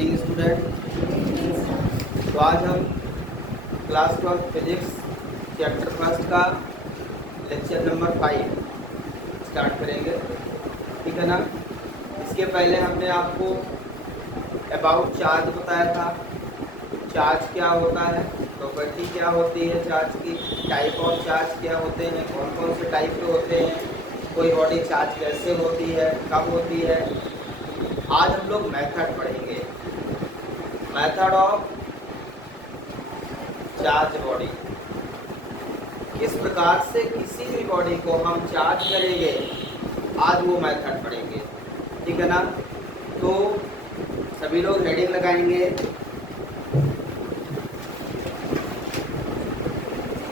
Evening student. तो आज हम क्लास 12 फिजिक्स चैप्टर फर्स्ट का लेक्चर नंबर 5 स्टार्ट करेंगे, ठीक है ना। इसके पहले हमने आपको अबाउट चार्ज बताया था। चार्ज क्या होता है, प्रॉपर्टी क्या होती है चार्ज की, टाइप ऑफ चार्ज क्या होते हैं, कौन कौन से टाइप के होते हैं, कोई बॉडी चार्ज कैसे होती है, कब होती है। आज हम लोग मेथड पढ़ेंगे, मेथड ऑफ चार्ज बॉडी। किस प्रकार से किसी भी बॉडी को हम चार्ज करेंगे, आज वो मेथड पढ़ेंगे, ठीक है ना। तो सभी लोग हेडिंग लगाएंगे,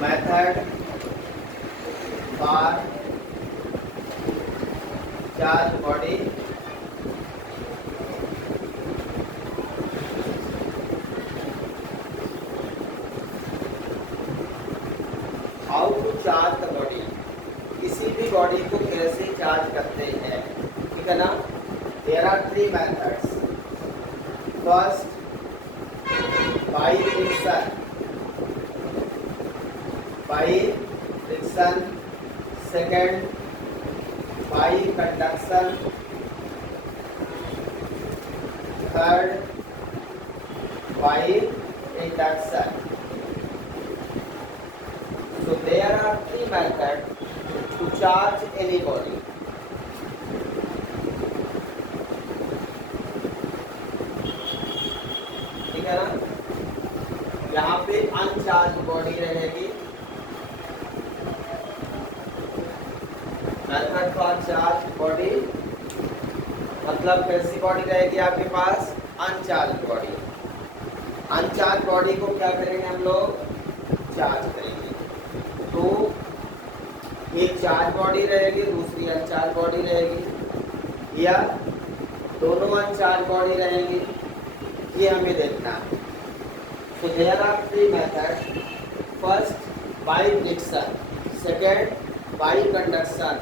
method for charge body. How to charge the body, किसी भी बॉडी को कैसे चार्ज करते हैं, ठीक है ना। There are 3 methods. First by friction, second by conduction, third by induction. So there are 3 methods to charge any body. ठीक है ना। यहाँ पे अनचार्ज बॉडी रहेगी, मेथड फॉर चार्ज बॉडी मतलब कैसी बॉडी रहेगी आपके पास, अनचार्ज बॉडी। अनचार्ज बॉडी को क्या करेंगे हम लोग, चार्ज करेंगे। तो एक चार्ज बॉडी रहेगी, दूसरी अनचार्ज बॉडी रहेगी, या दोनों अनचार्ज बॉडी रहेंगी, ये हमें देखना है। तो there are 3 method. First by friction, second by conduction,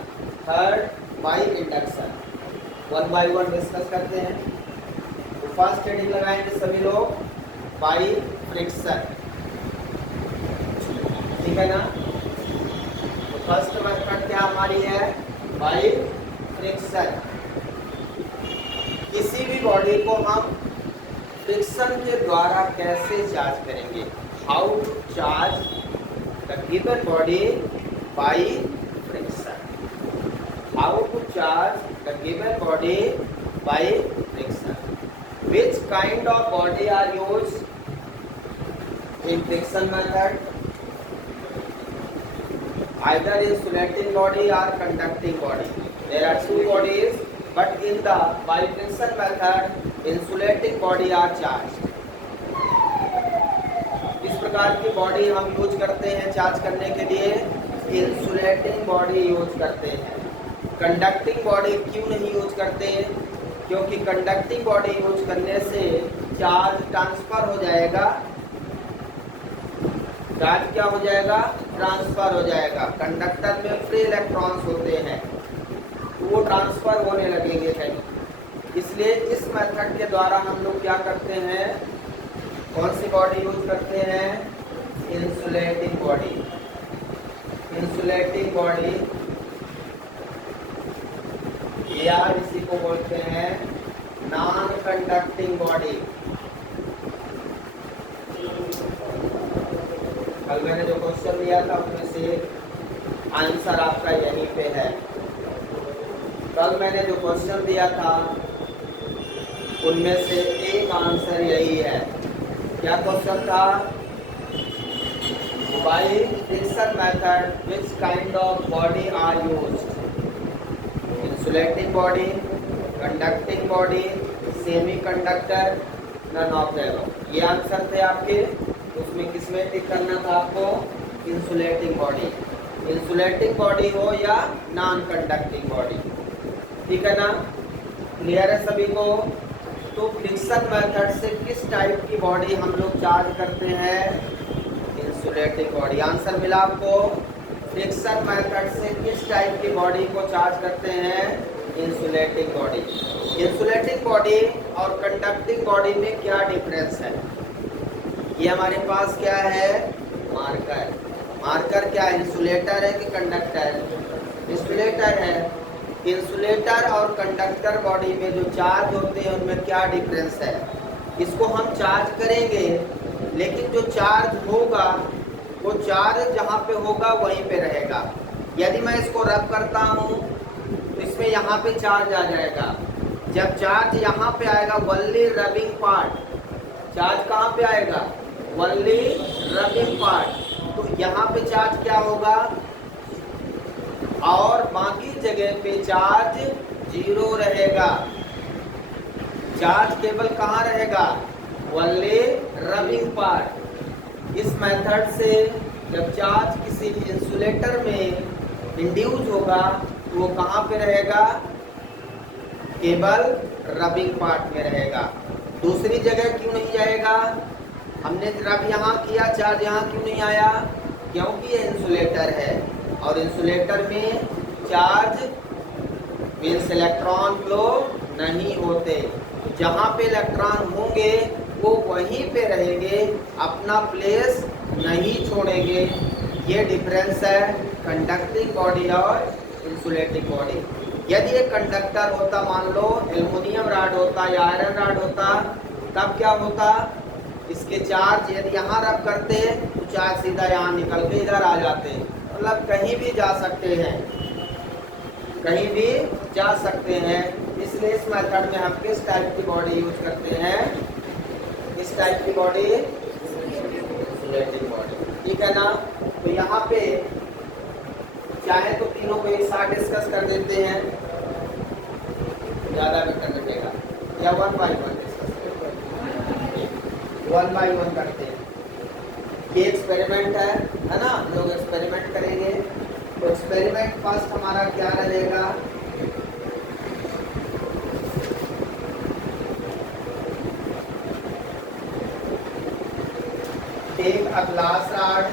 third by induction. 1 by 1 discuss करते हैं। तो फर्स्ट हेडिंग लगाएंगे सभी लोग, बाय फ्रिक्शन, ठीक है ना। फर्स्ट मेथड क्या हमारी है, बाय फ्रिक्शन। किसी भी बॉडी को हम फ्रिक्शन के द्वारा कैसे चार्ज करेंगे, how to charge the given body by friction, how to charge the given body by friction. Which kind of body are used in friction method, either insulating body or conducting body. There are 2 bodies, but in the by friction method, insulating body are charged. किस प्रकार की body हम use करते हैं charge करने के लिए, insulating body use करते हैं। कंडक्टिंग बॉडी क्यों नहीं यूज करते, क्योंकि कंडक्टिंग बॉडी यूज करने से चार्ज ट्रांसफर हो जाएगा, चार्ज क्या हो जाएगा, ट्रांसफर हो जाएगा। कंडक्टर में फ्री इलेक्ट्रॉन्स होते हैं, तो वो ट्रांसफर होने लगेंगे कहीं। इसलिए इस मेथड के द्वारा हम लोग क्या करते हैं, कौन सी बॉडी यूज करते हैं, इंसुलेटिंग बॉडी। इंसुलेटिंग बॉडी या इसी को बोलते हैं नॉन कंडक्टिंग बॉडी। कल मैंने जो क्वेश्चन दिया था उसमें से आंसर आपका यहीं पे है। कल मैंने जो क्वेश्चन दिया था उनमें से एक आंसर यही है। क्या क्वेश्चन था, by friction method which kind of body are used, insulating body, conducting body, semi conductor, none of them. ये आंसर थे आपके। उसमें किसमें टिक करना था आपको, इंसुलेटिंग बॉडी। इंसुलेटिंग बॉडी हो या नॉन कंडक्टिंग बॉडी, ठीक है ना। क्लियर है सभी को। तो फ्रिक्शन मेथड से किस टाइप की बॉडी हम लोग चार्ज करते हैं, इंसुलेटिंग बॉडी। आंसर मिला आपको, फ्रिक्शन मेथड से किस टाइप की बॉडी को चार्ज करते हैं, इंसुलेटिंग बॉडी। इंसुलेटिंग बॉडी और कंडक्टिंग बॉडी में क्या डिफरेंस है? ये हमारे पास क्या है? मार्कर। मार्कर क्या है? इंसुलेटर है कि कंडक्टर? इंसुलेटर है। इंसुलेटर और कंडक्टर बॉडी में जो चार्ज होते हैं उनमें क्या डिफरेंस है? इसको हम चार्ज करेंगे, लेकिन जो चार्ज होगा वो चार्ज जहाँ पे होगा वहीं पे रहेगा। यदि मैं इसको रब करता हूँ तो इसमें यहाँ पे चार्ज आ जाएगा। जब चार्ज यहाँ पे आएगा, वनली रबिंग पार्ट, चार्ज कहाँ पे आएगा? वनली रबिंग पार्ट, तो यहाँ पे चार्ज क्या होगा? और बाकी जगह पे चार्ज 0 रहेगा। चार्ज केवल कहाँ रहेगा? Only rubbing part. इस मेथड से जब चार्ज किसी इंसुलेटर में इंड्यूस होगा तो वो कहाँ पे रहेगा? केवल रबिंग पार्ट में रहेगा। दूसरी जगह क्यों नहीं जाएगा? हमने रब यहाँ किया, चार्ज यहाँ क्यों नहीं आया? क्योंकि ये इंसुलेटर है और इंसुलेटर में चार्ज मीन्स इलेक्ट्रॉन फ्लो नहीं होते। जहाँ पे इलेक्ट्रॉन होंगे वो वहीं पे रहेंगे, अपना प्लेस नहीं छोड़ेंगे। ये डिफरेंस है कंडक्टिंग बॉडी और इंसुलेटिंग बॉडी। यदि एक कंडक्टर होता, मान लो एल्युमिनियम रॉड होता या आयरन रॉड होता, तब क्या होता? इसके चार्ज यदि यहाँ रब करते तो चार्ज सीधा यहाँ निकल के इधर आ जाते, मतलब कहीं भी जा सकते हैं, कहीं भी जा सकते हैं। इसलिए इस मेथड में हम किस टाइप की बॉडी यूज करते हैं? इस टाइप की बॉडी, इंसुलेटिंग बॉडी, ठीक है ना। तो यहाँ पे चाहे तो तीनों को एक साथ डिस्कस कर देते हैं, ज्यादा बेटर लगेगा, या वन बाई वन डिस्कस करते हैं, वन बाई वन करते हैं। ये एक्सपेरिमेंट है ना, लोग एक्सपेरिमेंट करेंगे। तो एक्सपेरिमेंट फर्स्ट हमारा क्या रहेगा? Take a glass rod,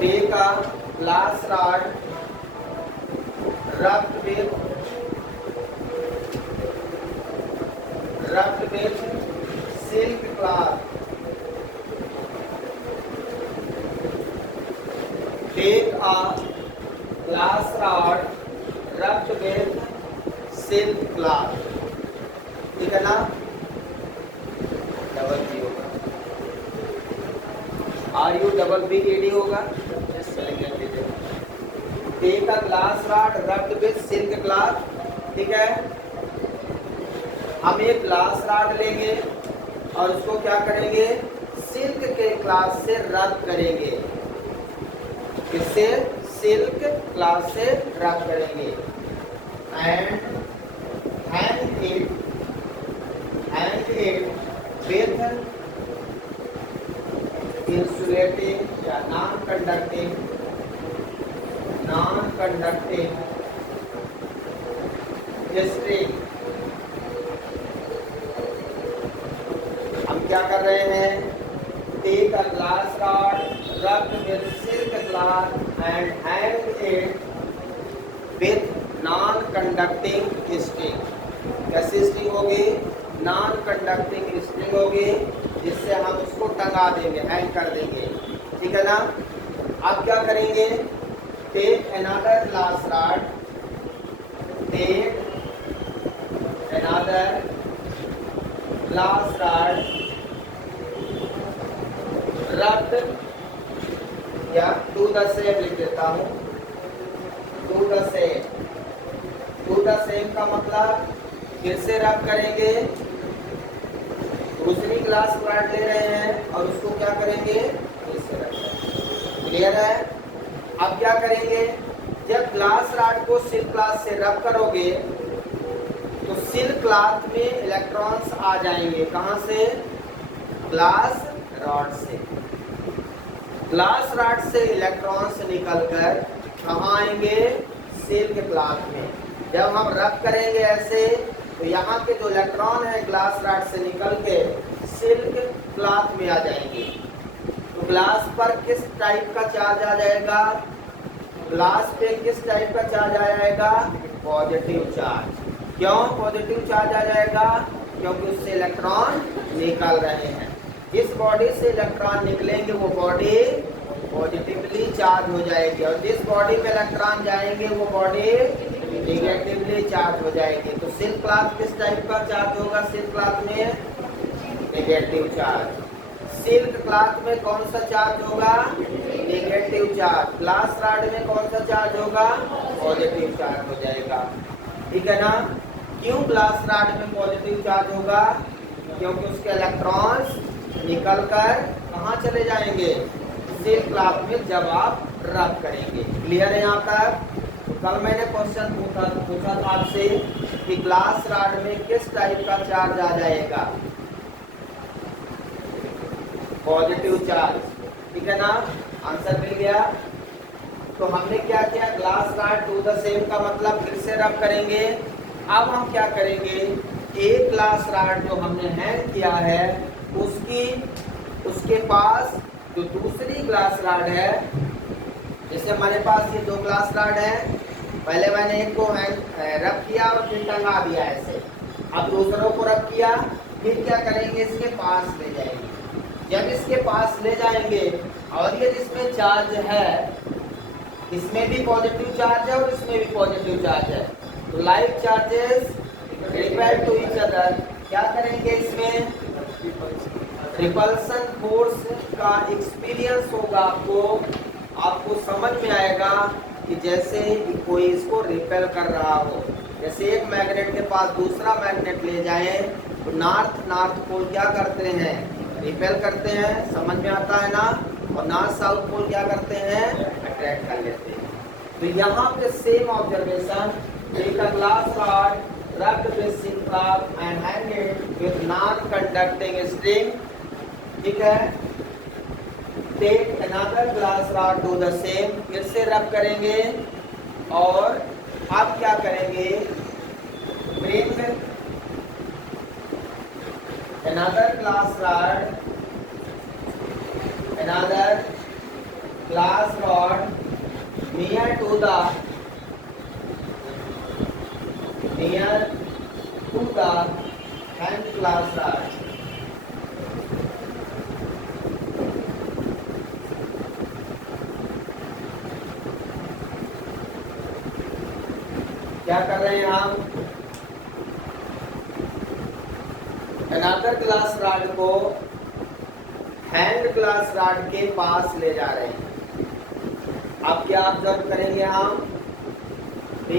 take a glass rod rubbed with silk cloth. Take a glass rod rubbed with silk cloth. ठीक है ना? डबल बी होगा, RUBBED होगा। Take a glass rod rubbed with silk cloth, ठीक है। हम एक glass rod लेंगे और उसको क्या करेंगे? सिल्क के क्लॉथ से रब करेंगे। किससे? सिल्क क्लॉथ से रब करेंगे। And hang it with insulating या नॉन कंडक्टिंग स्ट्रिंग। हम क्या कर रहे हैं? Take a glass rod rubbed with silk cloth and hang it with non conducting string. कैसी स्ट्रिंग होगी? नॉन कंडक्टिंग स्ट्रिंग होगी, जिससे हम उसको टंगा देंगे, हैंग कर देंगे, ठीक है ना। अब क्या करेंगे? Take another glass rod. Take another glass rod. Rubbed या to the same लिख देता हूँ। To the same. To the same का मतलब फिर से रब करेंगे। दूसरी ग्लास रॉड ले रहे हैं और उसको क्या करेंगे? फिर से रब करेंगे। क्लियर है? अब क्या करेंगे? जब ग्लास रॉड को सिल्क क्लॉथ से रब करोगे तो सिल्क क्लॉथ में इलेक्ट्रॉन्स आ जाएंगे। कहां से? ग्लास रॉड से। ग्लास रॉड से इलेक्ट्रॉन्स निकलकर कहां आएंगे? सिल्क क्लॉथ में। जब हम रब करेंगे ऐसे तो यहाँ के जो इलेक्ट्रॉन है ग्लास रॉड से निकल के सिल्क क्लॉथ में आ जाएंगे। तो ग्लास पर किस टाइप का चार्ज आ जाएगा? ग्लास पे किस टाइप का चार्ज आ जाएगा? Positive charge. क्यों पॉजिटिव चार्ज आ जाएगा? क्योंकि उससे इलेक्ट्रॉन निकल रहे हैं। जिस बॉडी से इलेक्ट्रॉन निकलेंगे वो बॉडी पॉजिटिवली चार्ज हो जाएगी, और जिस बॉडी में इलेक्ट्रॉन जाएंगे वो बॉडी नेगेटिवली चार्ज हो जाएगी। तो सिल्क क्लॉथ किस टाइप का चार्ज होगा? सिल्क क्लॉथ में नेगेटिव चार्ज। सिल्क क्लॉथ में कौन सा चार्ज होगा? Negative charge. ग्लास रॉड में कौन सा चार्ज होगा? पॉजिटिव चार्ज हो जाएगा। ठीक है ना? क्यों ग्लास रॉड में पॉजिटिव चार्ज होगा? क्योंकि उसके इलेक्ट्रॉन्स निकलकर कहाँ चले जाएंगे? सिल्क क्लॉथ में जब आप रब करेंगे। क्लियर है यहाँ तक? तो कल मैंने क्वेश्चन पूछा था आपसे कि ग्लास रॉड में किस टाइप का चार्ज आ जाएगा? Positive charge. ठीक है ना? आंसर मिल गया। तो हमने क्या किया? Glass rod to the same का मतलब फिर से रब करेंगे। अब हम क्या करेंगे? एक ग्लास रॉड जो हमने हैंग किया है उसके पास जो दूसरी ग्लास रॉड है, जैसे हमारे पास ये 2 ग्लास रॉड है, पहले मैंने एक को रब किया और फिर टंगा दिया ऐसे। अब दूसरों को रब किया, फिर क्या करेंगे? इसके पास ले जाएंगे। जब इसके पास ले जाएंगे और ये जिसमें चार्ज है, इसमें भी पॉजिटिव चार्ज है और इसमें भी पॉजिटिव चार्ज है, तो like charges repel to each other. क्या करेंगे? इसमें रिपल्सन फोर्स का एक्सपीरियंस होगा आपको समझ में आएगा कि जैसे कोई इसको रिपेल कर रहा हो। जैसे एक मैग्नेट के पास दूसरा मैग्नेट ले जाए तो नॉर्थ पोल क्या करते हैं? रिपेल करते हैं। समझ में आता है ना? और नॉर्थ साउथ पोल क्या करते हैं? अट्रैक्ट कर लेते हैं। तो यहाँ पे same observation, take a glass rod rubbed with silk cloth and hang it with non-conducting string। ठीक है? Take another glass rod do the same, फिर से रब करेंगे और अब क्या करेंगे? Bring another glass rod near to the hand glass rod। क्या कर रहे हैं हम? अनदर ग्लास रॉड को हैंड ग्लास रॉड के पास ले जा रहे हैं। अब क्या ऑब्जर्व करेंगे हम? We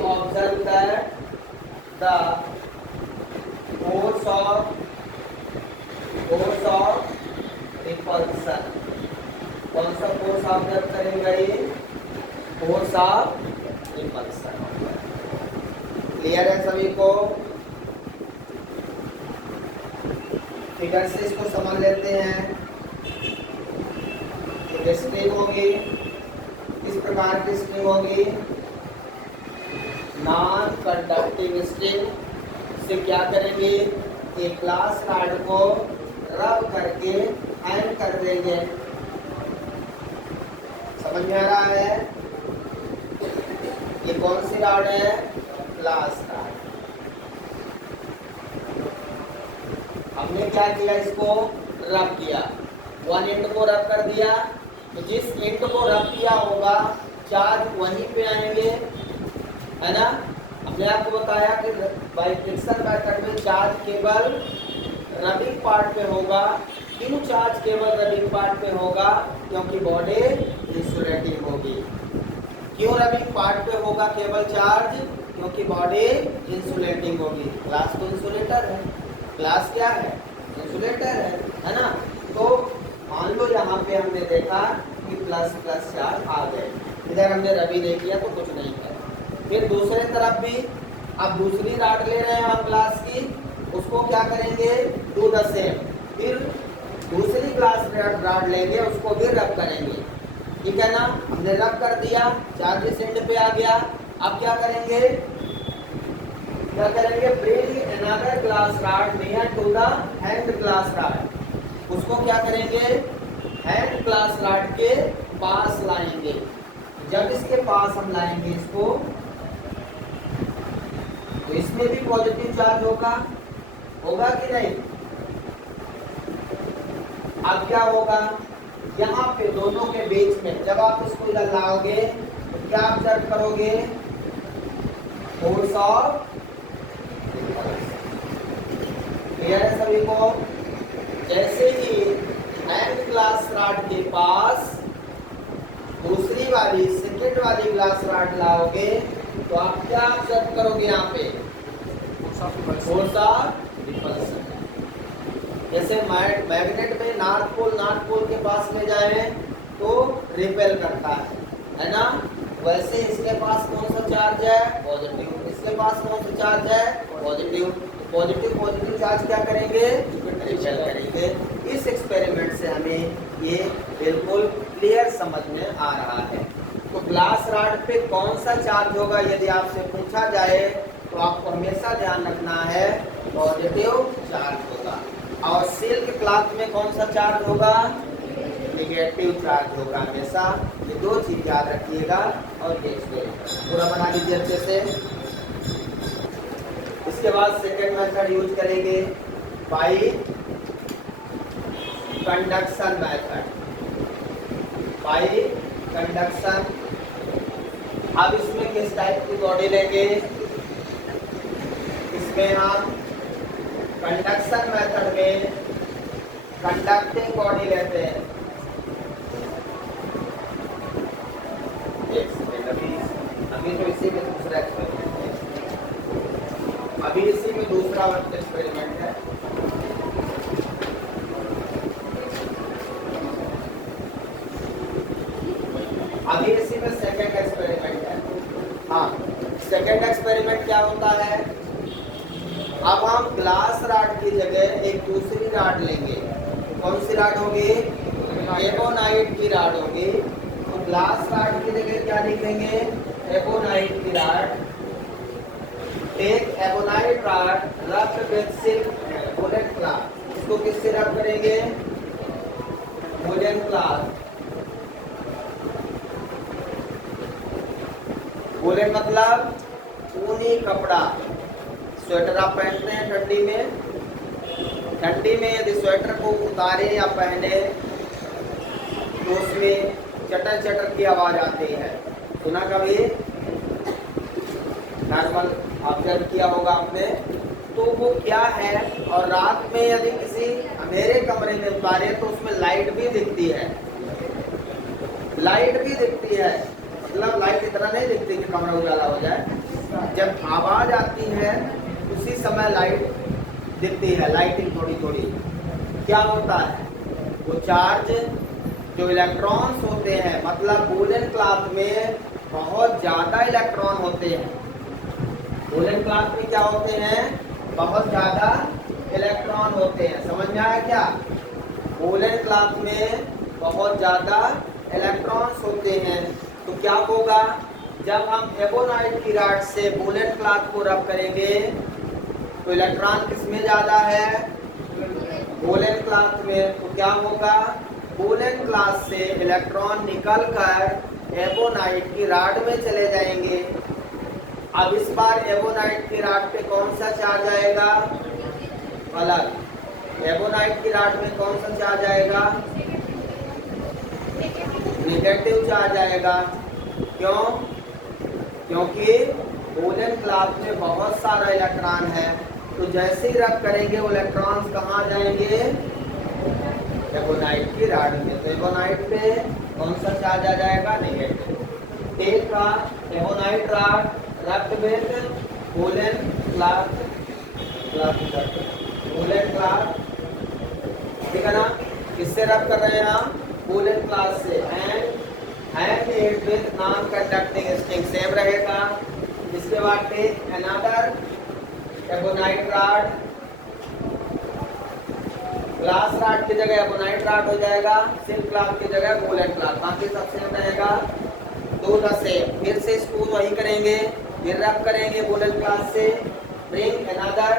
observe that the force of repulsion। कौन सा फोर्स ऑब्जर्व करेंगे? Force of repulsion. क्लियर है सभी को? फिगर से इसको समझ लेते हैं। एक स्ट्रिंग होगी, इस प्रकार की स्ट्रिंग होगी, नॉन कंडक्टिंग स्ट्रिंग से क्या करेंगे? एक ग्लास रॉड को रब करके हैंग कर देंगे। समझ में आ रहा है? ये कौन सी रॉड है? Glass rod. हमने क्या किया? इसको रब किया, वन एंड को रब कर दिया, तो जिस एंड को रब किया होगा चार्ज वहीं पे आएंगे, है ना? हमने आपको बताया कि बाई फ्रिक्शन मेथड में चार्ज केवल रबिंग पार्ट पे होगा। क्यों चार्ज केवल रबिंग पार्ट पे होगा? क्योंकि बॉडी इंसुलेटिंग होगी। क्यों रबिंग पार्ट पे होगा केवल चार्ज? क्योंकि बॉडी इंसुलेटिंग होगी। ग्लास तो इंसुलेटर है, ग्लास क्या है? इंसुलेटर है ना? तो मान लो यहाँ पे हमने देखा कि प्लस प्लस चार्ज आ गए, इधर हमने रबी नहीं किया तो कुछ नहीं है। फिर दूसरे तरफ भी अब दूसरी रॉड ले रहे हैं हम ग्लास की, उसको क्या करेंगे? Do the same. फिर दूसरी ग्लास रॉड लेंगे, उसको भी रब करेंगे। ठीक है ना? हमने रब कर दिया, चार्ज इस एंड पे आ गया। अब क्या करेंगे? क्या करेंगे, bring another glass rod near to the hand glass rod, उसको क्या करेंगे, हैंड ग्लास रॉड के पास लाएंगे। जब इसके पास हम लाएंगे इसको, तो इसमें भी पॉजिटिव चार्ज होगा कि नहीं। अब क्या होगा, यहाँ पे दोनों के बीच में जब आप इसको इधर लाओगे तो क्या ऑब्जर्व करोगे, फोर्स ऑफ रिपल्सन। क्लियर है सभी को। जैसे ही हैंड ग्लास रॉड के पास दूसरी वाली सेकेंड वाली ग्लास रॉड लाओगे तो आप क्या ऑब्जर्व करोगे, यहाँ पे फोर्स ऑफ रिपल्सन। जैसे मैग्नेट में नॉर्थ पोल के पास में जाए तो रिपेल करता है ना, वैसे इसके पास कौन सा चार्ज है, पॉजिटिव, इसके पास कौन सा चार्ज है, पॉजिटिव। पॉजिटिव चार्ज क्या करेंगे, रिपेल करेंगे। इस एक्सपेरिमेंट से हमें ये बिल्कुल क्लियर समझ में आ रहा है। तो ग्लास रॉड पे कौन सा चार्ज होगा यदि आपसे पूछा जाए तो आपको हमेशा ध्यान रखना है पॉजिटिव चार्ज होगा। और सिल्क क्लॉथ में कौन सा चार्ज होगा, नेगेटिव चार्ज होगा हमेशा। ये दो चीज याद रखिएगा और देखिए पूरा बना लीजिए अच्छे से। इसके बाद सेकेंड मेथड यूज करेंगे, by conduction method, by conduction. अब इसमें किस टाइप की बॉडी लेंगे, इसमें हम कंडक्शन मेथड में कंडक्टिंग बॉडी लेते हैं। एक सेकेंड, अभी तो इसी में दूसरा एक्सपेरिमेंट है, अभी इसी में दूसरा एक्सपेरिमेंट है। अभी इसी में सेकेंड एक्सपेरिमेंट है। हाँ, सेकेंड एक्सपेरिमेंट क्या होता है, अब हम ग्लास रॉड की जगह एक दूसरी रॉड लेंगे। कौन सी रॉड होगी, एबोनाइट की रॉड होगी। तो ग्लास रॉड की जगह क्या लिखेंगे, एबोनाइट की रॉड। टेक एबोनाइट रॉड, रब विद सिल्क वुलन क्लॉथ। इसको किससे रब करेंगे, वुलन क्लॉथ। वुलन मतलब ऊनी कपड़ा। स्वेटर आप पहनते हैं ठंडी में, ठंडी में यदि स्वेटर को उतारे या पहने तो उसमें चटर चटर की आवाज आती है, सुना कभी, नॉर्मल ऑब्जर्व किया होगा आपने। तो वो क्या है, और रात में यदि किसी अंधेरे कमरे में उतारे तो उसमें लाइट भी दिखती है, लाइट भी दिखती है। मतलब लाइट इतना नहीं दिखती कि कमरा उजाला हो जाए, जब आवाज आती है उसी समय लाइट दिखती है, लाइटिंग थोड़ी थोड़ी। क्या होता है, वो चार्ज जो इलेक्ट्रॉन्स होते हैं, मतलब वूलन क्लॉथ में बहुत ज्यादा इलेक्ट्रॉन होते हैं। वूलन क्लॉथ में क्या होते हैं, बहुत ज्यादा इलेक्ट्रॉन होते हैं। समझ में आया क्या, वूलन क्लॉथ में बहुत ज्यादा इलेक्ट्रॉन्स होते हैं। तो क्या होगा, जब हम एबोनाइट की रॉड से वूलन क्लॉथ को रब करेंगे तो इलेक्ट्रॉन किसमें ज्यादा है, वूलन क्लॉथ में। तो क्या होगा, वूलन क्लॉथ से इलेक्ट्रॉन निकलकर एबोनाइट की रॉड में चले जाएंगे। अब इस बार एबोनाइट की रॉड पे कौन सा चार्ज आएगा, अलग। एबोनाइट की रॉड में कौन सा चार्ज आएगा, नेगेटिव चार्ज आएगा। क्यों, क्योंकि वूलन क्लॉथ में बहुत सारा इलेक्ट्रॉन है। तो जैसे ही रब करेंगे वो इलेक्ट्रॉन्स कहाँ जाएंगे, एबोनाइट की रॉड में। तो एबोनाइट पे कौन सा चार्ज आ जाएगा, नेगेटिव। टेक का ebonite rod rubbed with woollen cloth, woollen cloth, ठीक है ना। किससे रब कर रहे हैं हम, वूलन क्लॉथ से। And it with non conducting string, same रहेगा। इसके बाद take another ebonite rod, glass rod की जगह एबोनाइट रॉड हो जाएगा, सिल्क क्लॉथ की जगह वूलन क्लॉथ, बाकी सब सेम रहेगा। दो द सेम। फिर से इसको वही करेंगे, फिर रब करेंगे वूलन क्लॉथ से, bring another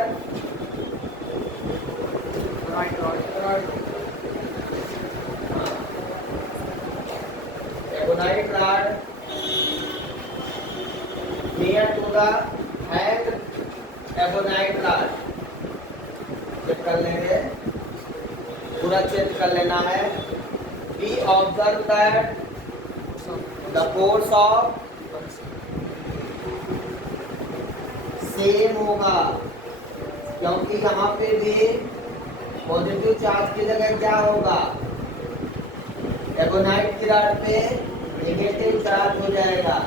ebonite rod near to the hand ebonite rod. Check कर लेंगे, पूरा चेक कर लेना है. We observe that the force of same होगा, क्योंकि यहाँ पे भी पॉजिटिव चार्ज की जगह क्या होगा, एबोनाइट की रॉड पे नेगेटिव चार्ज हो जाएगा.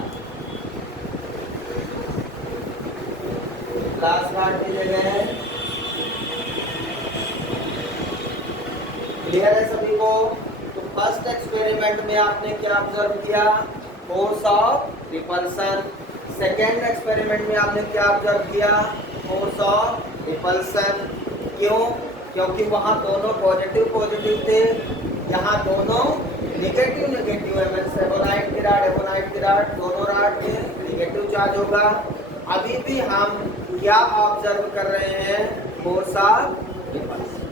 ग्लास रॉड की जगह. क्लियर है सभी को? तो फर्स्ट एक्सपेरिमेंट में आपने क्या ऑब्जर्व किया, force of repulsion. Second experiment में आपने क्या ऑब्जर्व किया, फोर्स ऑफ रिपल्सन. क्यों? क्योंकि वहां दोनों पॉजिटिव पॉजिटिव थे, यहाँ दोनों नेगेटिव नेगेटिव है. एबोनाइट की रॉड दोनों रॉड में नेगेटिव चार्ज होगा. अभी भी हम क्या ऑब्जर्व कर रहे हैं, फोर्स ऑफ रिपल्सन.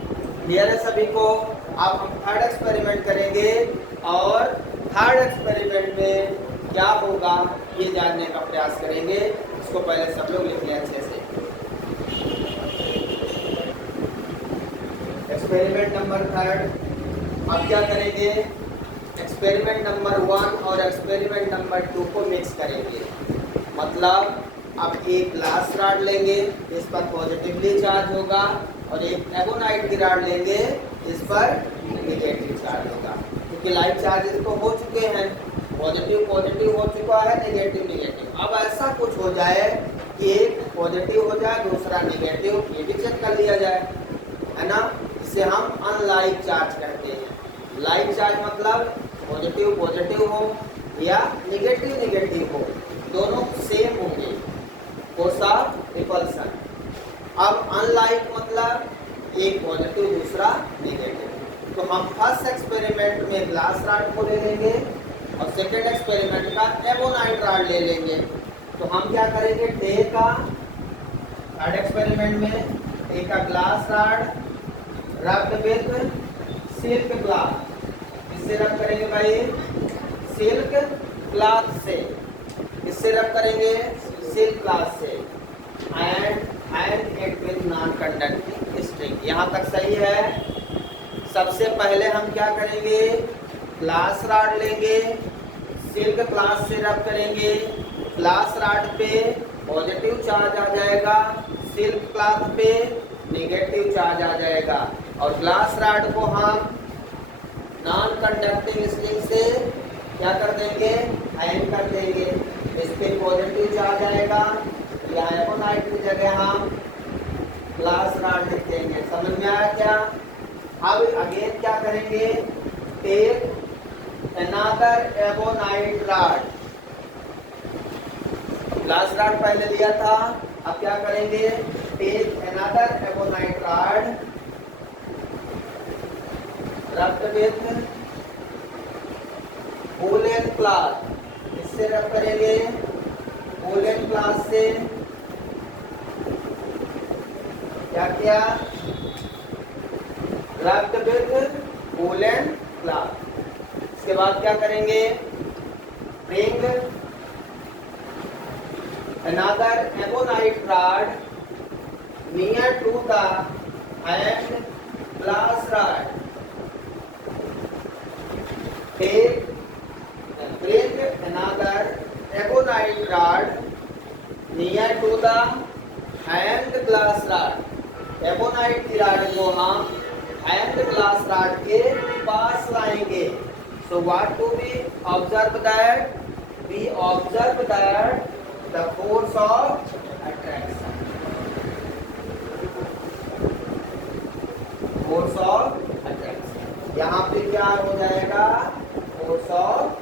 क्लियर है सभी को? अब हम थर्ड एक्सपेरिमेंट करेंगे और थर्ड एक्सपेरिमेंट में क्या होगा ये जानने का प्रयास करेंगे. इसको पहले सब लोग लिख लें अच्छे से. Experiment number third. अब क्या करेंगे, एक्सपेरिमेंट नंबर 1 और एक्सपेरिमेंट नंबर 2 को मिक्स करेंगे. मतलब अब एक ग्लास रॉड लेंगे, इस पर पॉजिटिवली चार्ज होगा, और एक एबोनाइट की रॉड लेंगे, इस पर नेगेटिव चार्ज होगा. क्योंकि लाइट चार्जेस तो हो चुके हैं, पॉजिटिव पॉजिटिव हो चुका है, नेगेटिव नेगेटिव. अब ऐसा कुछ हो जाए कि एक पॉजिटिव हो जाए, दूसरा नेगेटिव, ये भी चेक कर लिया जाए, है ना. इसे हम अनलाइक चार्ज कहते हैं. लाइक चार्ज मतलब पॉजिटिव पॉजिटिव हो या नेगेटिव नेगेटिव हो, दोनों सेम होंगे, फोर्स ऑफ रिपल्सन. अब अनलाइक मतलब एक पॉजिटिव दूसरा नेगेटिव. तो हम फर्स्ट एक्सपेरिमेंट में ग्लास रॉड को ले लेंगे और सेकेंड एक्सपेरिमेंट का एबोनाइट रॉड ले लेंगे. तो हम क्या करेंगे, थर्ड एक्सपेरिमेंट में take a glass rod rubbed with silk cloth. इससे रब करेंगे भाई, सिल्क क्लॉथ से. इससे रब करेंगे सिल्क क्लॉथ से. And it with non conducting string. यहाँ तक सही है. सबसे पहले हम क्या करेंगे, ग्लास रॉड लेंगे, सिल्क क्लॉथ से रब करेंगे. ग्लास रॉड पे पॉजिटिव चार्ज आ जाएगा, सिल्क क्लॉथ पे नेगेटिव चार्ज आ जाएगा. और ग्लास रॉड को हम नॉन कंडक्टिंग स्ट्रिंग से क्या कर देंगे, हैंग कर देंगे. इस पे पॉजिटिव चार्ज आएगा, या एबोनाइट की जगह हम ग्लास रॉड लिख देंगे. समझ में आया क्या? अब अगेन क्या करेंगे, take another ebonite rod. Glass rod पहले लिया था, अब क्या करेंगे, take another ebonite rod rubbed with woollen cloth. इससे रब करेंगे वूलन क्लॉथ से. क्या किया, रब्ड विद वूलन क्लॉथ. इसके बाद क्या करेंगे, bring another ebonite rod near to the hand glass rod. Take bring another ebonite rod near to the hand glass rod. Ebonite की रॉड को हम हैंड ग्लास रॉड के पास लाएंगे. So what do we observe that? We observe that the force of attraction. Force of attraction. यहाँ पे क्या हो जाएगा, फोर्स ऑफ.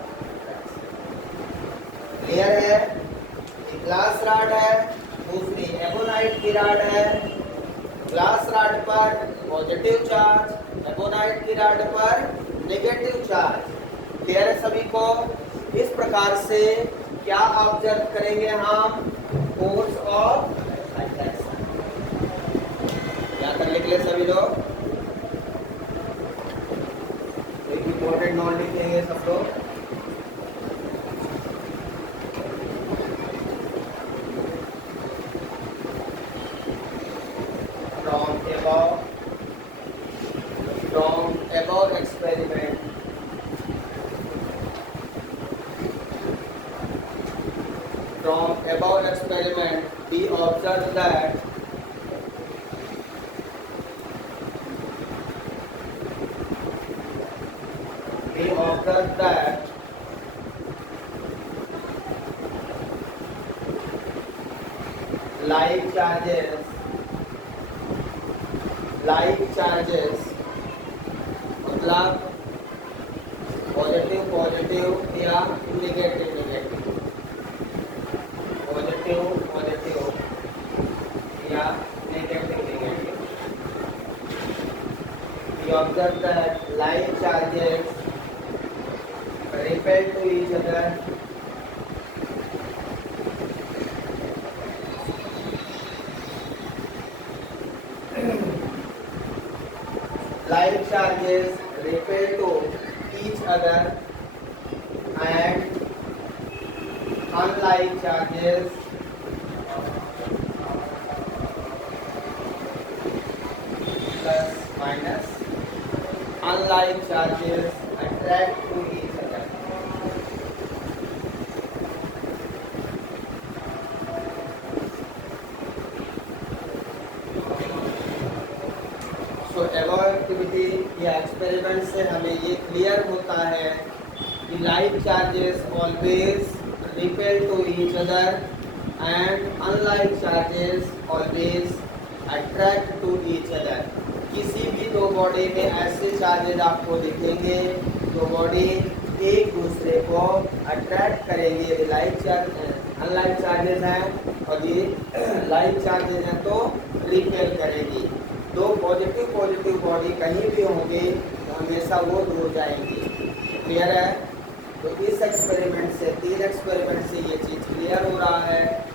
क्लियर है? एक ग्लास रॉड है, दूसरी एबोनाइट की रॉड है. ग्लास रॉड पर पॉजिटिव चार्ज, एबोनाइट की रॉड पर नेगेटिव चार्ज. क्लियर है सभी को? इस प्रकार से क्या ऑब्जर्व करेंगे हम, फोर्स ऑफ अट्रैक्शन. यहाँ तक लिख ले सभी लोग। एक इम्पोर्टेंट नॉन लिखेंगे सब लोग। From above experiment, we observe that like charges मतलब पॉजिटिव पॉजिटिव या नेगेटिव नेगेटिव, पॉजिटिव पॉजिटिव या negative negative. We observe that like charges repel to each other like charges repel to each other and unlike charges plus minus unlike charges attract to each other. So above activity या experiment से हमें ये clear होता है कि like charges always repel to each other and unlike charges always attract to each other. किसी भी दो बॉडी में ऐसे चार्जेस आपको दिखेंगे, दो बॉडी एक दूसरे को अट्रैक्ट करेंगे। यदि लाइक चार्ज अनलाइक चार्जेस हैं और ये लाइक चार्जेस हैं तो रिपेल करेगी। दो पॉजिटिव पॉजिटिव बॉडी कहीं भी होंगे तो हमेशा वो दूर जाएंगी। क्लियर है? तो इस एक्सपेरिमेंट से 3 एक्सपेरिमेंट से ये चीज़ क्लियर हो रहा है।